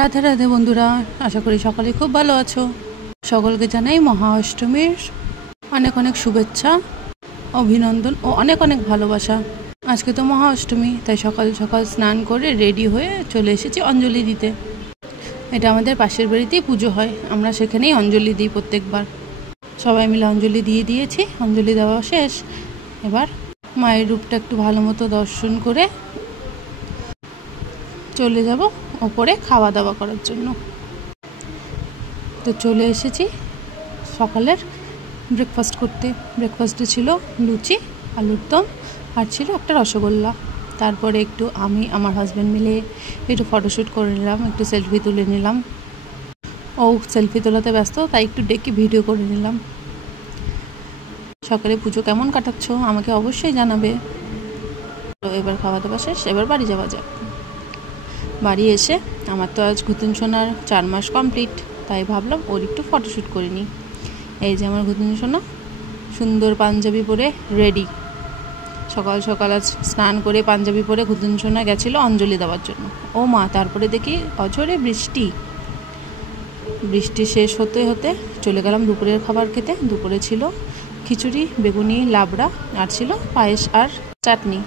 রাধে রাধে বন্ধুরা, আশা করি সকালে খুব ভালো আছো। সকলকে জানাই মহা অষ্টমীর অনেক অনেক শুভেচ্ছা, অভিনন্দন ও অনেক অনেক ভালোবাসা। আজকে তো মহা অষ্টমী, তাই সকাল সকাল স্নান করে রেডি হয়ে চলে এসেছি অঞ্জলি দিতে। এটা আমাদের পাশের বাড়িতেই পুজো হয়, আমরা সেখানেই অঞ্জলি দিই প্রত্যেকবার। সবাই মিলে অঞ্জলি দিয়ে দিয়েছি, অঞ্জলি দেওয়া শেষ। এবার মায়ের রূপটা একটু ভালো মতো দর্শন করে চলে যাব ওপরে খাওয়া দাওয়া করার জন্য। তো চলে এসেছি সকালের ব্রেকফাস্ট করতে। ব্রেকফাস্টে ছিল লুচি, আলুর দম আর ছিল একটা রসগোল্লা। তারপরে একটু আমি আমার হাজব্যান্ড মিলে একটু ফটোশ্যুট করে নিলাম, একটু সেলফি তুলে নিলাম। ও সেলফি তোলাতে ব্যস্ত, তাই একটু ডেকে ভিডিও করে নিলাম। সকালে পুজো কেমন কাটাচ্ছ আমাকে অবশ্যই জানাবে। তো এবার খাওয়া দাওয়া শেষ, এবার বাড়ি যাওয়া যাক। বাড়ি এসে আমার তো আজ ঘুতুন সোনার 4 মাস কমপ্লিট, তাই ভাবলাম ওর একটু ফটোশ্যুট করে নিই। এই যে আমার ঘুতুন সোনা সুন্দর পাঞ্জাবি পরে রেডি। সকাল সকাল আজ স্নান করে পাঞ্জাবি পরে ঘুতুন সোনা গেছিলো অঞ্জলি দেওয়ার জন্য। ও মা, তারপরে দেখি অঝরে বৃষ্টি শেষ হতে হতে চলে গেলাম দুপুরের খাবার খেতে। দুপুরে ছিল খিচুড়ি, বেগুনি, লাবড়া আর ছিল পায়েস আর চাটনি।